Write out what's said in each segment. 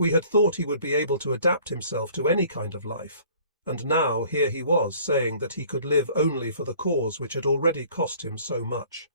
We had thought he would be able to adapt himself to any kind of life, and now here he was saying that he could live only for the cause which had already cost him so much.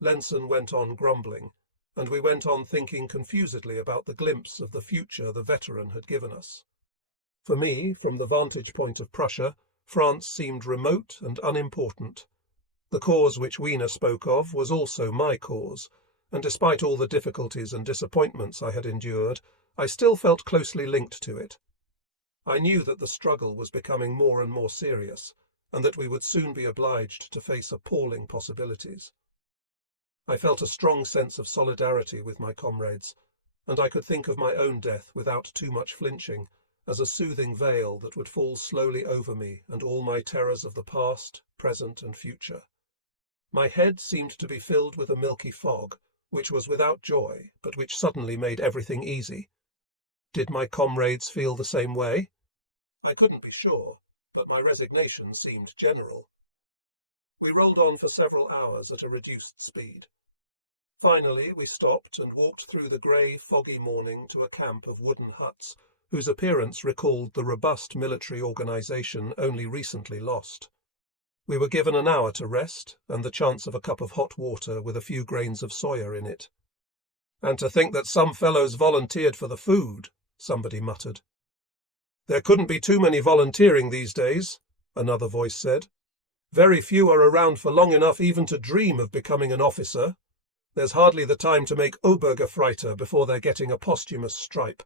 Lenson went on grumbling, and we went on thinking confusedly about the glimpse of the future the veteran had given us. For me, from the vantage point of Prussia, France seemed remote and unimportant. The cause which Wiener spoke of was also my cause, and despite all the difficulties and disappointments I had endured, I still felt closely linked to it. I knew that the struggle was becoming more and more serious, and that we would soon be obliged to face appalling possibilities. I felt a strong sense of solidarity with my comrades, and I could think of my own death without too much flinching, as a soothing veil that would fall slowly over me and all my terrors of the past, present, and future. My head seemed to be filled with a milky fog, which was without joy, but which suddenly made everything easy. Did my comrades feel the same way? I couldn't be sure, but my resignation seemed general. We rolled on for several hours at a reduced speed. Finally, we stopped and walked through the grey, foggy morning to a camp of wooden huts, whose appearance recalled the robust military organisation only recently lost. We were given an hour to rest, and the chance of a cup of hot water with a few grains of soya in it. "And to think that some fellows volunteered for the food," somebody muttered. "There couldn't be too many volunteering these days," another voice said. "Very few are around for long enough even to dream of becoming an officer. There's hardly the time to make Obergefreiter before they're getting a posthumous stripe."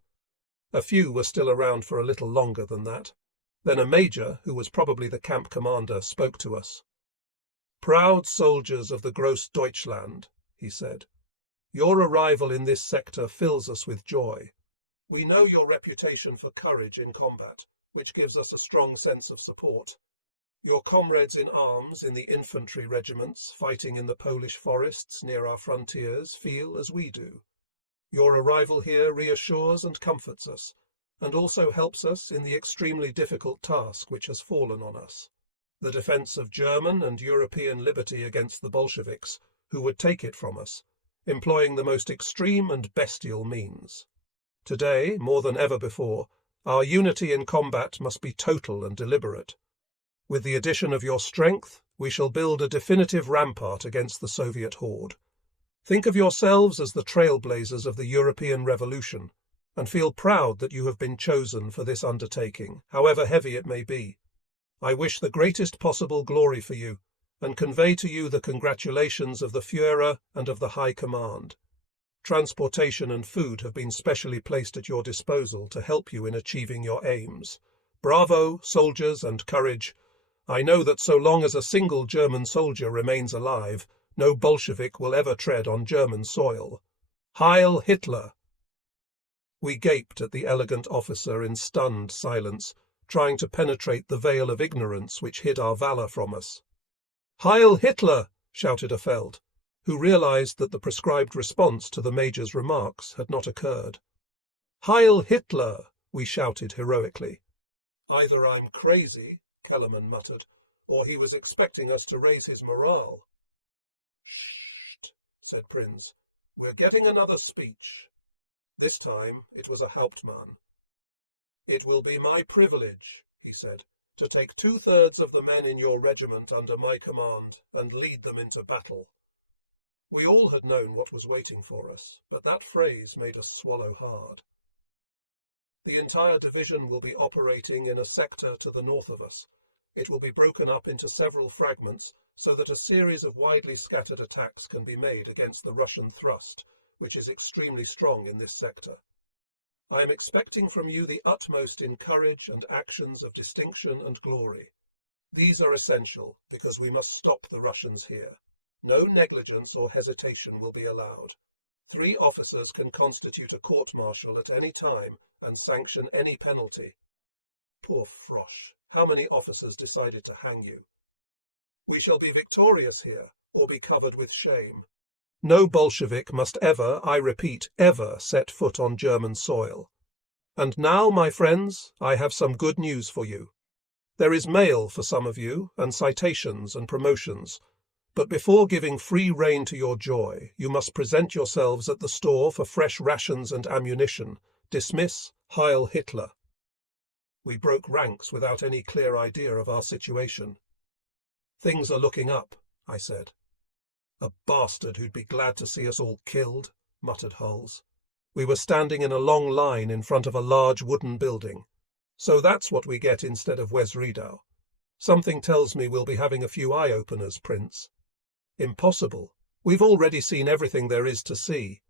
A few were still around for a little longer than that. Then a major, who was probably the camp commander, spoke to us. "Proud soldiers of the Gross Deutschland," he said, "your arrival in this sector fills us with joy. We know your reputation for courage in combat, which gives us a strong sense of support. Your comrades in arms in the infantry regiments fighting in the Polish forests near our frontiers feel as we do. Your arrival here reassures and comforts us, and also helps us in the extremely difficult task which has fallen on us, the defence of German and European liberty against the Bolsheviks, who would take it from us, employing the most extreme and bestial means. Today, more than ever before, our unity in combat must be total and deliberate. With the addition of your strength, we shall build a definitive rampart against the Soviet horde. Think of yourselves as the trailblazers of the European Revolution, and feel proud that you have been chosen for this undertaking, however heavy it may be. I wish the greatest possible glory for you, and convey to you the congratulations of the Führer and of the High Command. Transportation and food have been specially placed at your disposal to help you in achieving your aims. Bravo, soldiers, and courage. I know that so long as a single German soldier remains alive, no Bolshevik will ever tread on German soil. Heil Hitler!" We gaped at the elegant officer in stunned silence, trying to penetrate the veil of ignorance which hid our valour from us. "Heil Hitler!" shouted a Feld, who realised that the prescribed response to the Major's remarks had not occurred. "Heil Hitler!" we shouted heroically. "Either I'm crazy," Kellerman muttered, "or he was expecting us to raise his morale." "Sh!" said Prinz. "We're getting another speech." This time it was a Hauptmann. "It will be my privilege," he said, "to take 2/3 of the men in your regiment under my command and lead them into battle." We all had known what was waiting for us, but that phrase made us swallow hard. The entire division will be operating in a sector to the north of us. It will be broken up into several fragments so that a series of widely scattered attacks can be made against the Russian thrust, which is extremely strong in this sector. I am expecting from you the utmost in courage and actions of distinction and glory. These are essential because we must stop the Russians here. No negligence or hesitation will be allowed. 3 officers can constitute a court-martial at any time and sanction any penalty. Poor Frosch, how many officers decided to hang you? We shall be victorious here, or be covered with shame. No Bolshevik must ever, I repeat, ever set foot on German soil. And now, my friends, I have some good news for you. There is mail for some of you, and citations and promotions. But before giving free rein to your joy, you must present yourselves at the store for fresh rations and ammunition, Dismiss Heil Hitler. We broke ranks without any clear idea of our situation. Things are looking up, I said. A bastard who'd be glad to see us all killed, muttered Hulls. We were standing in a long line in front of a large wooden building. So that's what we get instead of Wes Redau. Something tells me we'll be having a few eye-openers, Prince. Impossible. We've already seen everything there is to see.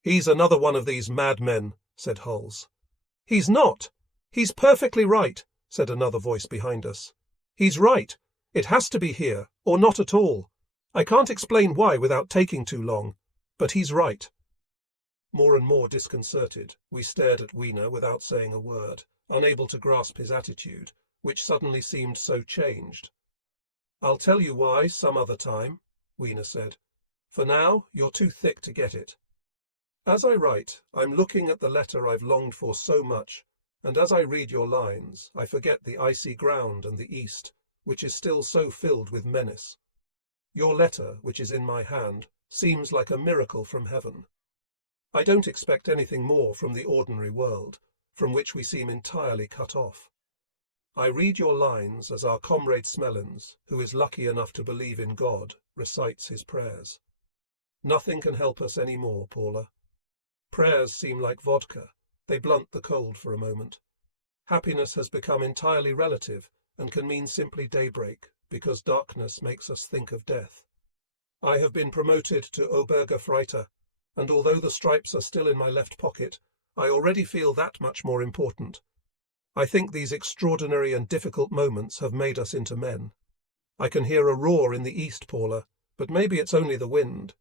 He's another one of these madmen, said Hulls. He's not. He's perfectly right, said another voice behind us. He's right. It has to be here, or not at all. I can't explain why without taking too long, but he's right. More and more disconcerted, we stared at Weena without saying a word, unable to grasp his attitude, which suddenly seemed so changed. I'll tell you why some other time, Weena said. For now, you're too thick to get it. As I write, I'm looking at the letter I've longed for so much, and as I read your lines, I forget the icy ground and the east, which is still so filled with menace. Your letter, which is in my hand, seems like a miracle from heaven. I don't expect anything more from the ordinary world, from which we seem entirely cut off. I read your lines as our comrade Smellens, who is lucky enough to believe in God, recites his prayers. Nothing can help us any more, Paula. Prayers seem like vodka. They blunt the cold for a moment. Happiness has become entirely relative and can mean simply daybreak, because darkness makes us think of death. I have been promoted to Obergefreiter, and although the stripes are still in my left pocket, I already feel that much more important. I think these extraordinary and difficult moments have made us into men. I can hear a roar in the east, Paula, but maybe it's only the wind.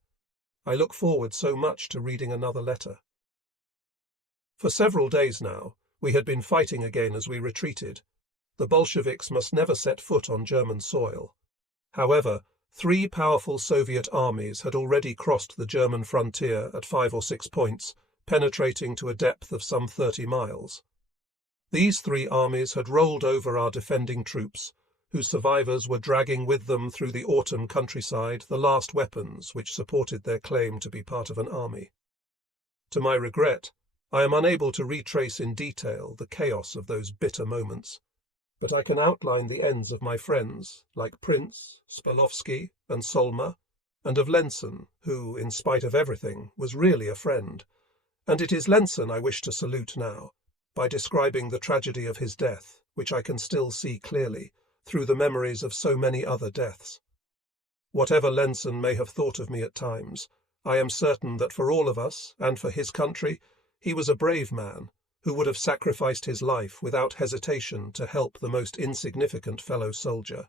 I look forward so much to reading another letter. For several days now, we had been fighting again as we retreated. The Bolsheviks must never set foot on German soil. However, 3 powerful Soviet armies had already crossed the German frontier at 5 or 6 points, penetrating to a depth of some 30 miles. These 3 armies had rolled over our defending troops, whose survivors were dragging with them through the autumn countryside the last weapons which supported their claim to be part of an army. To my regret, I am unable to retrace in detail the chaos of those bitter moments, but I can outline the ends of my friends, like Prince, Spalovsky, and Solma, and of Lenson, who, in spite of everything, was really a friend. And it is Lenson I wish to salute now, by describing the tragedy of his death, which I can still see clearly, through the memories of so many other deaths. Whatever Lenson may have thought of me at times, I am certain that for all of us, and for his country, he was a brave man, who would have sacrificed his life without hesitation to help the most insignificant fellow soldier.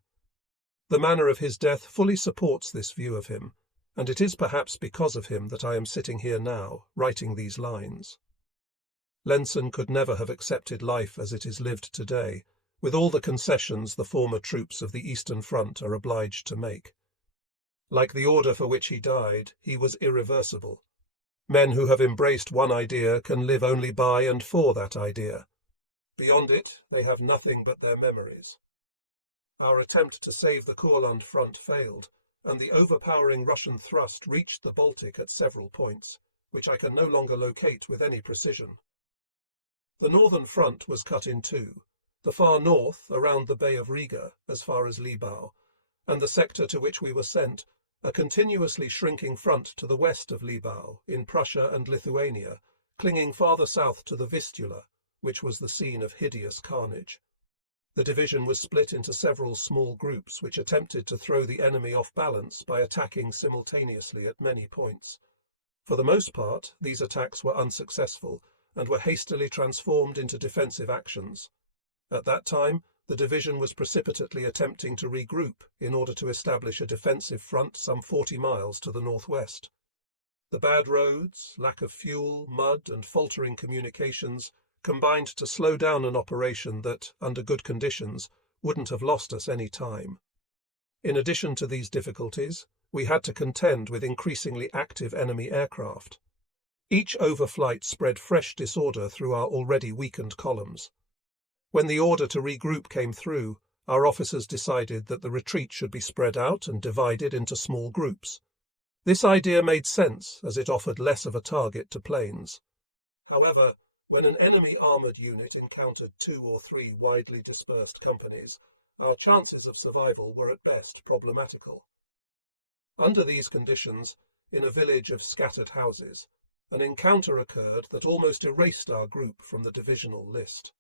The manner of his death fully supports this view of him, and it is perhaps because of him that I am sitting here now, writing these lines. Lenson could never have accepted life as it is lived today, with all the concessions the former troops of the Eastern Front are obliged to make. Like the order for which he died, he was irreversible. Men who have embraced one idea can live only by and for that idea. Beyond it, they have nothing but their memories. Our attempt to save the Courland front failed, and the overpowering Russian thrust reached the Baltic at several points, which I can no longer locate with any precision. The northern front was cut in two, the far north around the Bay of Riga as far as Libau, and the sector to which we were sent, a continuously shrinking front to the west of Libau, in Prussia and Lithuania, clinging farther south to the Vistula, which was the scene of hideous carnage. The division was split into several small groups which attempted to throw the enemy off balance by attacking simultaneously at many points. For the most part, these attacks were unsuccessful and were hastily transformed into defensive actions. At that time, the division was precipitately attempting to regroup in order to establish a defensive front some 40 miles to the northwest. The bad roads, lack of fuel, mud, and faltering communications combined to slow down an operation that, under good conditions, wouldn't have lost us any time. In addition to these difficulties, we had to contend with increasingly active enemy aircraft. Each overflight spread fresh disorder through our already weakened columns. When the order to regroup came through, our officers decided that the retreat should be spread out and divided into small groups. This idea made sense as it offered less of a target to planes. However, When an enemy armoured unit encountered 2 or 3 widely dispersed companies, our chances of survival were at best problematical. Under these conditions, in a village of scattered houses, an encounter occurred that almost erased our group from the divisional list.